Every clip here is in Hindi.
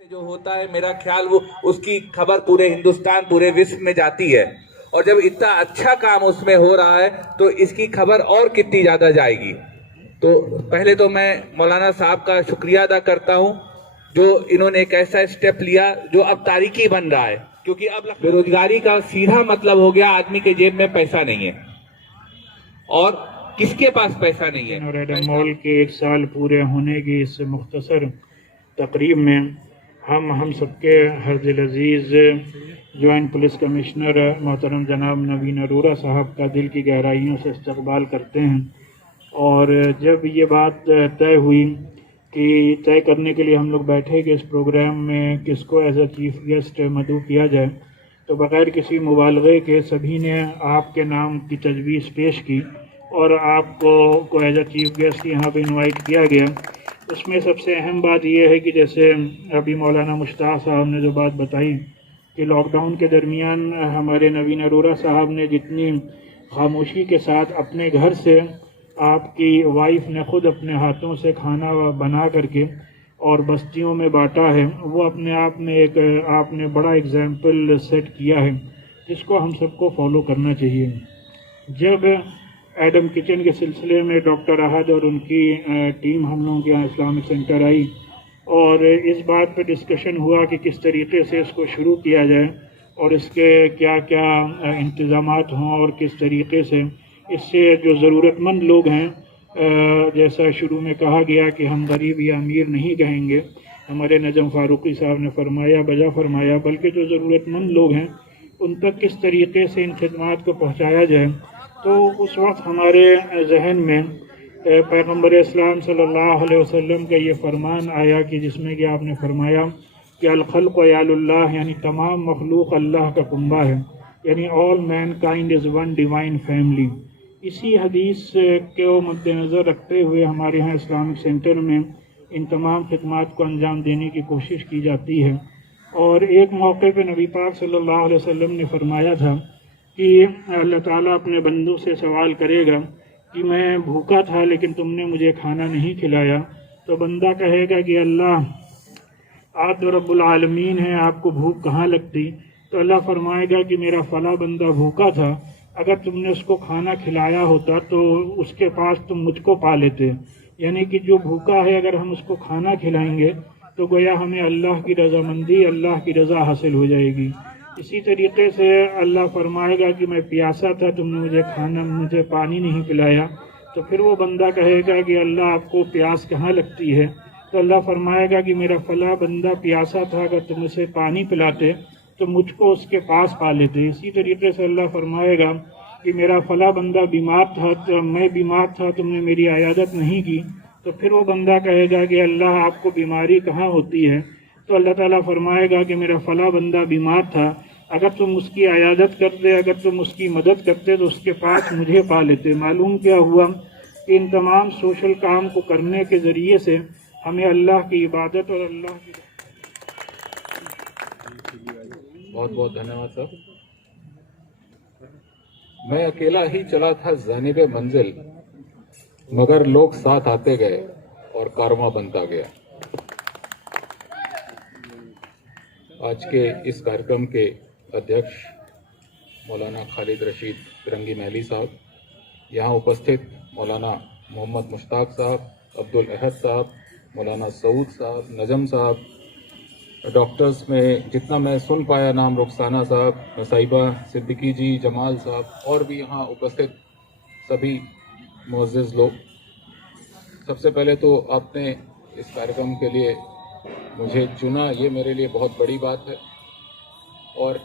जो होता है मेरा ख्याल वो उसकी खबर पूरे हिंदुस्तान पूरे विश्व में जाती है, और जब इतना अच्छा काम उसमें हो रहा है तो इसकी खबर और कितनी ज्यादा जाएगी। तो पहले तो मैं मौलाना साहब का शुक्रिया अदा करता हूं जो इन्होंने एक ऐसा स्टेप लिया जो अब तारीखी बन रहा है, क्योंकि अब बेरोजगारी का सीधा मतलब हो गया आदमी के जेब में पैसा नहीं है। और किसके पास पैसा नहीं है। और एडम मॉल के 1 साल पूरे होने की इस मुख्तसर तकरीब में हम सबके हर्दिल अजीज़ जॉइंट पुलिस कमिश्नर मोहतरम जनाब नवीन अरोड़ा साहब का दिल की गहराइयों से इस्तकबाल करते हैं। और जब ये बात तय हुई कि तय करने के लिए हम लोग बैठे कि इस प्रोग्राम में किसको एज अ चीफ गेस्ट मदऊ किया जाए, तो बग़ैर किसी मुबालगे के सभी ने आपके नाम की तजवीज़ पेश की और आपको एज अ चीफ गेस्ट यहाँ पे इनवाइट किया गया। उसमें सबसे अहम बात यह है कि जैसे अभी मौलाना मुश्ताक साहब ने जो बात बताई कि लॉकडाउन के दरमियान हमारे नवीन अरोड़ा साहब ने जितनी खामोशी के साथ अपने घर से आपकी वाइफ ने ख़ुद अपने हाथों से खाना बना करके और बस्तियों में बांटा है, वो अपने आप में एक आपने बड़ा एग्जाम्पल सेट किया है जिसको हम सबको फॉलो करना चाहिए। जब एडम किचन के सिलसिले में डॉक्टर अहद और उनकी टीम हम लोगों के यहाँ इस्लामिक सेंटर आई और इस बात पे डिस्कशन हुआ कि किस तरीके से इसको शुरू किया जाए और इसके क्या क्या इंतज़ामात हों और किस तरीके से इससे जो ज़रूरतमंद लोग हैं, जैसा शुरू में कहा गया कि हम गरीब या अमीर नहीं कहेंगे, हमारे नजम फारूकी साहब ने फरमाया बजा फरमाया, बल्कि जो ज़रूरतमंद लोग हैं उन तक किस तरीके से इन खिदमात को पहुँचाया जाए। तो उस वक्त हमारे जहन में पैगम्बर इस्लाम सल्लल्लाहु अलैहि वसल्लम का ये फरमान आया कि जिसमें कि आपने फरमाया कि अल खल्क़ यालुल्लाह, यानी तमाम मखलूक अल्लाह का कुंबा है, यानी all man kind is one divine family. इसी हदीस को मद्देनज़र रखते हुए हमारे यहाँ इस्लामिक सेंटर में इन तमाम खिदमात को अंजाम देने की कोशिश की जाती है। और एक मौके पर नबी पाक सल्लल्लाहु अलैहि वसल्लम ने फरमाया था कि अल्लाह ताला अपने बंदों से सवाल करेगा कि मैं भूखा था लेकिन तुमने मुझे खाना नहीं खिलाया, तो बंदा कहेगा कि अल्लाह आप तो रब्बुल आलमीन हैं, आपको भूख कहाँ लगती। तो अल्लाह फरमाएगा कि मेरा फला बंदा भूखा था, अगर तुमने उसको खाना खिलाया होता तो उसके पास तुम मुझको पा लेते। यानी कि जो भूखा है अगर हम उसको खाना खिलाएंगे तो गोया हमें अल्लाह की रज़ामंदी, अल्लाह की रज़ा हासिल हो जाएगी। इसी तरीके से अल्लाह फरमाएगा कि मैं प्यासा था, तुमने मुझे पानी नहीं पिलाया, तो फिर वो बंदा कहेगा कि अल्लाह आपको प्यास कहाँ लगती है। तो अल्लाह फरमाएगा कि मेरा फला बंदा प्यासा था, अगर तुम उसे पानी पिलाते तो मुझको उसके पास पा लेते। इसी तरीके से अल्लाह फरमाएगा कि मेरा फला बंदा बीमार था, तो मैं बीमार था, तुमने मेरी इयादत नहीं की, तो फिर वो बंदा कहेगा कि अल्लाह आपको बीमारी कहाँ होती है। तो अल्लाह ताला फरमाएगा कि मेरा फला बंदा बीमार था, अगर तुम उसकी इयादत करते, अगर तुम उसकी मदद करते तो उसके पास मुझे पा लेते। मालूम क्या हुआ कि इन तमाम सोशल काम को करने के ज़रिए से हमें अल्लाह की इबादत और अल्लाह की बहुत बहुत धन्यवाद साहब। मैं अकेला ही चला था जानिबे मंजिल, मगर लोग साथ आते गए और कारवां बनता गया। आज के इस कार्यक्रम के अध्यक्ष मौलाना खालिद रशीद फिरंगी महली साहब, यहाँ उपस्थित मौलाना मोहम्मद मुश्ताक साहब, अब्दुल अहद साहब, मौलाना सऊद साहब, नजम साहब, डॉक्टर्स में जितना मैं सुन पाया नाम, रुखसाना साहब, नसाइबा सिद्दीकी जी, जमाल साहब, और भी यहाँ उपस्थित सभी मुअज़्ज़िज़ लोग, सबसे पहले तो आपने इस कार्यक्रम के लिए मुझे चुना, ये मेरे लिए बहुत बड़ी बात है। और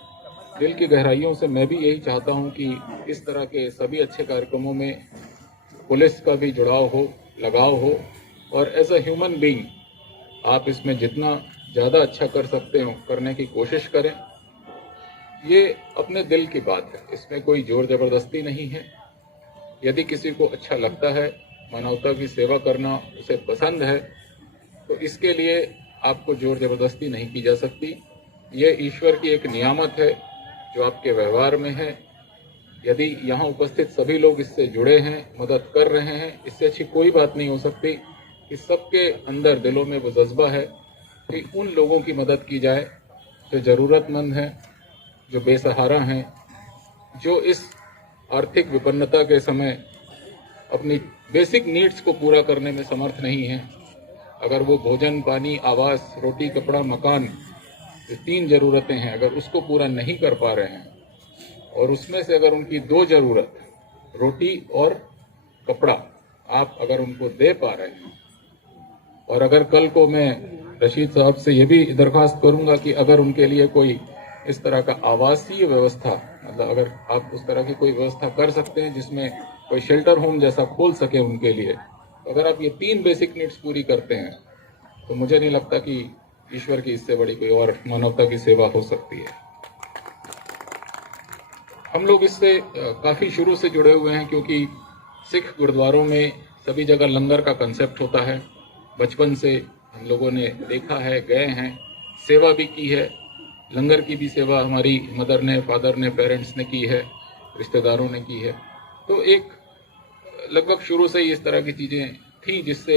दिल की गहराइयों से मैं भी यही चाहता हूँ कि इस तरह के सभी अच्छे कार्यक्रमों में पुलिस का भी जुड़ाव हो, लगाव हो, और एज अ ह्यूमन बीइंग आप इसमें जितना ज़्यादा अच्छा कर सकते हो करने की कोशिश करें। ये अपने दिल की बात है, इसमें कोई जोर ज़बरदस्ती नहीं है। यदि किसी को अच्छा लगता है, मानवता की सेवा करना उसे पसंद है, तो इसके लिए आपको जोर ज़बरदस्ती नहीं की जा सकती। ये ईश्वर की एक नियामत है जो आपके व्यवहार में है। यदि यहाँ उपस्थित सभी लोग इससे जुड़े हैं, मदद कर रहे हैं, इससे अच्छी कोई बात नहीं हो सकती कि सबके अंदर दिलों में वो जज्बा है कि उन लोगों की मदद की जाए जो ज़रूरतमंद हैं, जो बेसहारा हैं, जो इस आर्थिक विपन्नता के समय अपनी बेसिक नीड्स को पूरा करने में समर्थ नहीं हैं। अगर वो भोजन, पानी, आवास, रोटी, कपड़ा, मकान, ये 3 ज़रूरतें हैं, अगर उसको पूरा नहीं कर पा रहे हैं और उसमें से अगर उनकी 2 ज़रूरत, रोटी और कपड़ा, आप अगर उनको दे पा रहे हैं, और अगर कल को मैं रशीद साहब से ये भी दरख्वास्त करूंगा कि अगर उनके लिए कोई इस तरह का आवासीय व्यवस्था, मतलब अगर आप उस तरह की कोई व्यवस्था कर सकते हैं जिसमें कोई शेल्टर होम जैसा खोल सके उनके लिए, तो अगर आप ये 3 बेसिक नीड्स पूरी करते हैं तो मुझे नहीं लगता कि ईश्वर की इससे बड़ी कोई और मानवता की सेवा हो सकती है। हम लोग इससे काफ़ी शुरू से जुड़े हुए हैं, क्योंकि सिख गुरुद्वारों में सभी जगह लंगर का कंसेप्ट होता है। बचपन से हम लोगों ने देखा है, गए हैं, सेवा भी की है। लंगर की भी सेवा हमारी मदर ने, फादर ने, पेरेंट्स ने की है, रिश्तेदारों ने की है। तो एक लगभग शुरू से ही इस तरह की चीज़ें थी जिससे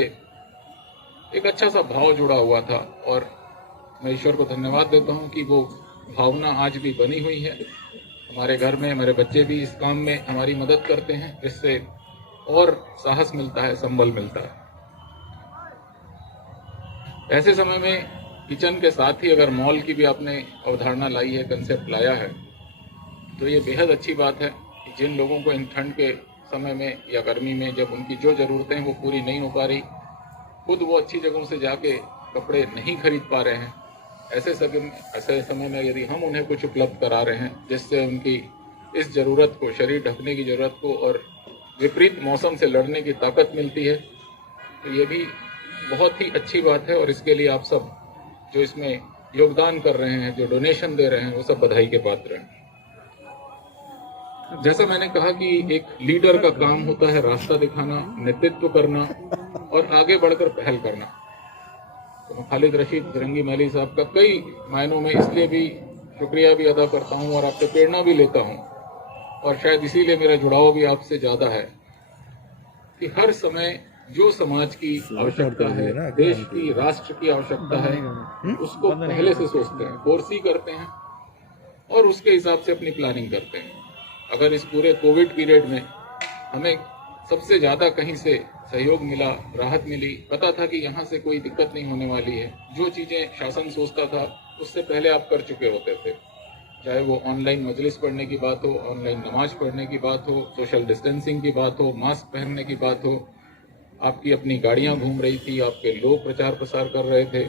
एक अच्छा सा भाव जुड़ा हुआ था, और मैं ईश्वर को धन्यवाद देता हूँ कि वो भावना आज भी बनी हुई है। हमारे घर में हमारे बच्चे भी इस काम में हमारी मदद करते हैं, जिससे और साहस मिलता है, संबल मिलता है। ऐसे समय में किचन के साथ ही अगर मॉल की भी आपने अवधारणा लाई है, कंसेप्ट लाया है, तो ये बेहद अच्छी बात है कि जिन लोगों को इन ठंड के समय में या गर्मी में जब उनकी जो ज़रूरतें हैं वो पूरी नहीं हो पा रही, खुद वो अच्छी जगहों से जाके कपड़े नहीं खरीद पा रहे हैं, ऐसे समय में यदि हम उन्हें कुछ उपलब्ध करा रहे हैं जिससे उनकी इस ज़रूरत को, शरीर ढकने की ज़रूरत को और विपरीत मौसम से लड़ने की ताकत मिलती है, तो ये भी बहुत ही अच्छी बात है। और इसके लिए आप सब जो इसमें योगदान कर रहे हैं, जो डोनेशन दे रहे हैं, वो सब बधाई के पात्र हैं। जैसा मैंने कहा कि एक लीडर का काम होता है रास्ता दिखाना, नेतृत्व करना और आगे बढ़कर पहल करना। तो मैं खालिद रशीद फिरंगी महली साहब का कई मायनों में इसलिए भी शुक्रिया भी अदा करता हूँ और आपसे प्रेरणा भी लेता हूँ, और शायद इसीलिए मेरा जुड़ाव भी आपसे ज़्यादा है कि हर समय जो समाज की आवश्यकता है, देश की, राष्ट्र की आवश्यकता है, उसको पहले से सोचते हैं, फोरसी करते हैं और उसके हिसाब से अपनी प्लानिंग करते हैं। अगर इस पूरे कोविड पीरियड में हमें सबसे ज़्यादा कहीं से सहयोग मिला, राहत मिली, पता था कि यहाँ से कोई दिक्कत नहीं होने वाली है, जो चीज़ें शासन सोचता था उससे पहले आप कर चुके होते थे, चाहे वो ऑनलाइन मजलिस पढ़ने की बात हो, ऑनलाइन नमाज पढ़ने की बात हो, सोशल डिस्टेंसिंग की बात हो, मास्क पहनने की बात हो, आपकी अपनी गाड़ियाँ घूम रही थी, आपके लोग प्रचार प्रसार कर रहे थे।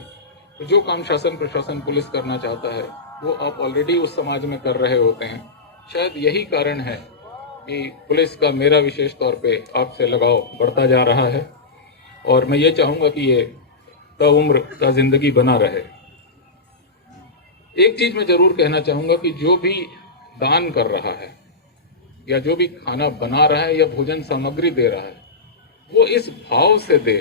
तो जो काम शासन, प्रशासन, पुलिस करना चाहता है वो आप ऑलरेडी उस समाज में कर रहे होते हैं। शायद यही कारण है कि पुलिस का मेरा विशेष तौर पे आपसे लगाव बढ़ता जा रहा है, और मैं ये चाहूँगा कि ये ताउम्र का जिंदगी बना रहे। एक चीज मैं जरूर कहना चाहूँगा कि जो भी दान कर रहा है या जो भी खाना बना रहा है या भोजन सामग्री दे रहा है, वो इस भाव से दे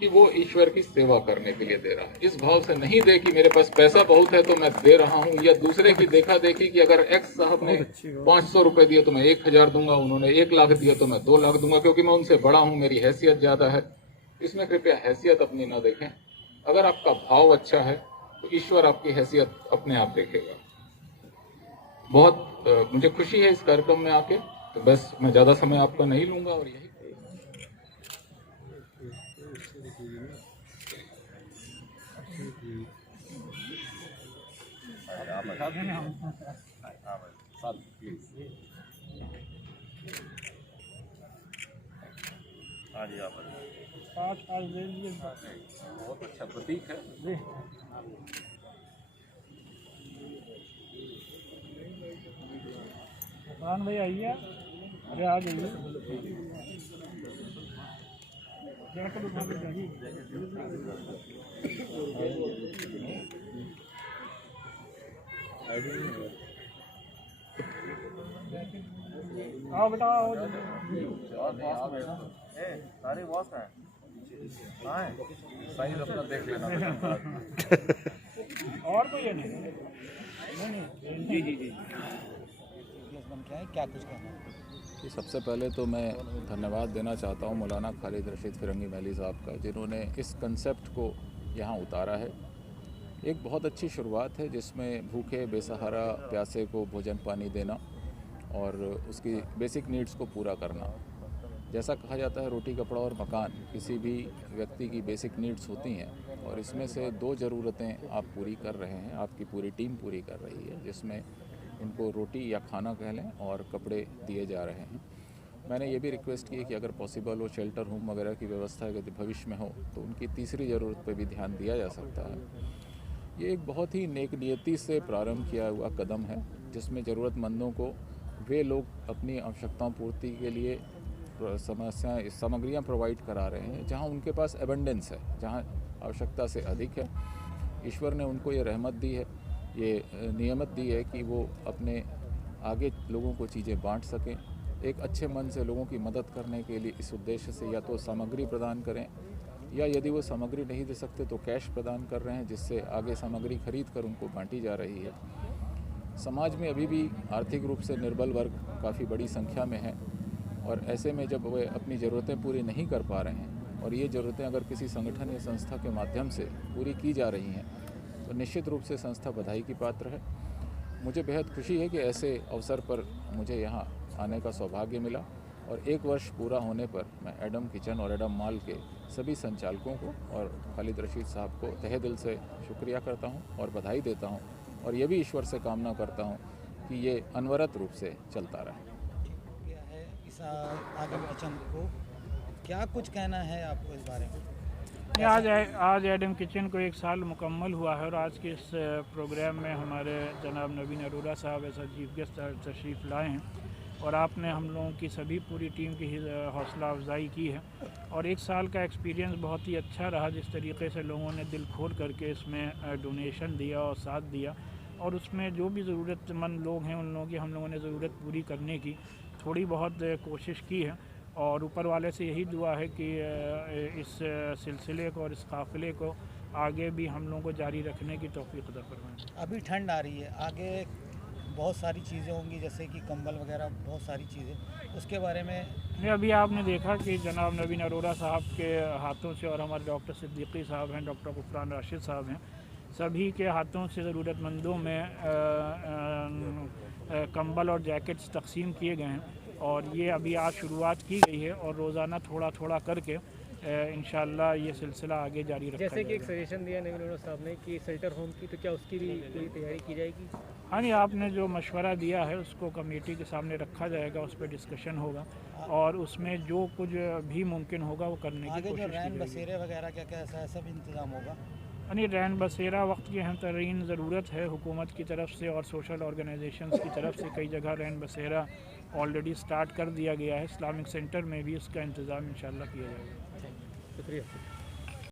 कि वो ईश्वर की सेवा करने के लिए दे रहा है। इस भाव से नहीं दे कि मेरे पास पैसा बहुत है तो मैं दे रहा हूँ, या दूसरे की देखा देखी कि अगर एक्स साहब ने 500 रुपए दिए तो मैं 1000 दूंगा, उन्होंने 1 लाख दिया तो मैं 2 लाख दूंगा क्योंकि मैं उनसे बड़ा हूँ, मेरी हैसियत ज्यादा है। इसमें कृपया हैसियत अपनी ना देखें। अगर आपका भाव अच्छा है तो ईश्वर आपकी हैसियत अपने आप देखेगा। बहुत मुझे खुशी है इस कार्यक्रम में आके, तो बस मैं ज्यादा समय आपका नहीं लूंगा और यही बहुत अच्छा प्रतीक है। भाई आइए, अरे आ जाइए। आओ बेटा आओ। सारे बॉस हैं, साइज अपना देख लेना। और कोई है नहीं? जी। क्या कुछ कहना है? सबसे पहले तो मैं धन्यवाद देना चाहता हूँ मौलाना खालिद रशीद फिरंगी महली साहब का, जिन्होंने इस कंसेप्ट को यहाँ उतारा है। एक बहुत अच्छी शुरुआत है जिसमें भूखे बेसहारा प्यासे को भोजन पानी देना और उसकी बेसिक नीड्स को पूरा करना। जैसा कहा जाता है रोटी कपड़ा और मकान किसी भी व्यक्ति की बेसिक नीड्स होती हैं और इसमें से 2 ज़रूरतें आप पूरी कर रहे हैं, आपकी पूरी टीम पूरी कर रही है, जिसमें इनको रोटी या खाना कह लें और कपड़े दिए जा रहे हैं। मैंने ये भी रिक्वेस्ट की है कि अगर पॉसिबल हो शेल्टर होम वगैरह की व्यवस्था यदि भविष्य में हो तो उनकी तीसरी ज़रूरत पर भी ध्यान दिया जा सकता है। ये एक बहुत ही नेक नियति से प्रारंभ किया हुआ कदम है जिसमें ज़रूरतमंदों को वे लोग अपनी आवश्यकताओं पूर्ति के लिए सामग्रियाँ प्रोवाइड करा रहे हैं जहाँ उनके पास एबंडेंस है, जहाँ आवश्यकता से अधिक है। ईश्वर ने उनको ये रहमत दी है, ये नियमत दी है कि वो अपने आगे लोगों को चीज़ें बांट सकें। एक अच्छे मन से लोगों की मदद करने के लिए इस उद्देश्य से या तो सामग्री प्रदान करें या यदि वो सामग्री नहीं दे सकते तो कैश प्रदान कर रहे हैं, जिससे आगे सामग्री खरीद कर उनको बांटी जा रही है। समाज में अभी भी आर्थिक रूप से निर्बल वर्ग काफ़ी बड़ी संख्या में है और ऐसे में जब वे अपनी ज़रूरतें पूरी नहीं कर पा रहे हैं और ये ज़रूरतें अगर किसी संगठन या संस्था के माध्यम से पूरी की जा रही हैं तो निश्चित रूप से संस्था बधाई की पात्र है। मुझे बेहद खुशी है कि ऐसे अवसर पर मुझे यहाँ आने का सौभाग्य मिला और 1 वर्ष पूरा होने पर मैं एडम किचन और एडम मॉल के सभी संचालकों को और खालिद रशीद साहब को तहे दिल से शुक्रिया करता हूँ और बधाई देता हूँ और ये भी ईश्वर से कामना करता हूँ कि ये अनवरत रूप से चलता रहे। इस आदम किचन को क्या कुछ कहना है आपको इस बारे में? आज एडम किचन को 1 साल मुकम्मल हुआ है और आज के इस प्रोग्राम में हमारे जनाब नवीन अरोड़ा साहब ऐसा चीफ गेस्ट तशरीफ़ लाए हैं और आपने हम लोगों की सभी पूरी टीम की हौसला अफजाई की है और 1 साल का एक्सपीरियंस बहुत ही अच्छा रहा। जिस तरीके से लोगों ने दिल खोल करके इसमें डोनेशन दिया और साथ दिया और उसमें जो भी ज़रूरतमंद लोग हैं उन लोगों की हम लोगों ने ज़रूरत पूरी करने की थोड़ी बहुत कोशिश की है और ऊपर वाले से यही दुआ है कि इस सिलसिले को और इस काफ़िले को आगे भी हम लोगों को जारी रखने की तौफीक अता फरमाएं। अभी ठंड आ रही है, आगे बहुत सारी चीज़ें होंगी जैसे कि कंबल वगैरह बहुत सारी चीज़ें, उसके बारे में अभी आपने देखा कि जनाब नवीन अरोड़ा साहब के हाथों से और हमारे डॉक्टर सिद्दीकी साहब हैं, डॉक्टर गुफरान राशिद साहब हैं, सभी के हाथों से ज़रूरतमंदों में कंबल और जैकेट्स तकसीम किए गए हैं और ये अभी आज शुरुआत की गई है और रोज़ाना थोड़ा थोड़ा करके इंशाअल्लाह ये सिलसिला आगे जारी रखा जैसे कि एक सजेशन दिया नवीन अरोड़ा साहब ने कि शेल्टर होम की, तो क्या उसकी भी कोई तैयारी की जाएगी? हाँ जी, आपने जो मशवरा दिया है उसको कमेटी के सामने रखा जाएगा, उस पर डिस्कशन होगा और उसमें जो कुछ भी मुमकिन होगा वो करने की आगे कोशिश जो की रैन जाएगी। बसेरे वगैरह क्या क्या ऐसा सब इंतज़ाम होगा? यानी रैन बसेरा वक्त की अहम तरीन ज़रूरत है हुकूमत की तरफ से और सोशल ऑर्गेनाइजेशंस की तरफ से। कई जगह रैन बसेरा ऑलरेडी स्टार्ट कर दिया गया है। इस्लामिक सेंटर में भी इसका इंतज़ाम इंशाअल्लाह किया जाएगा। शुक्रिया।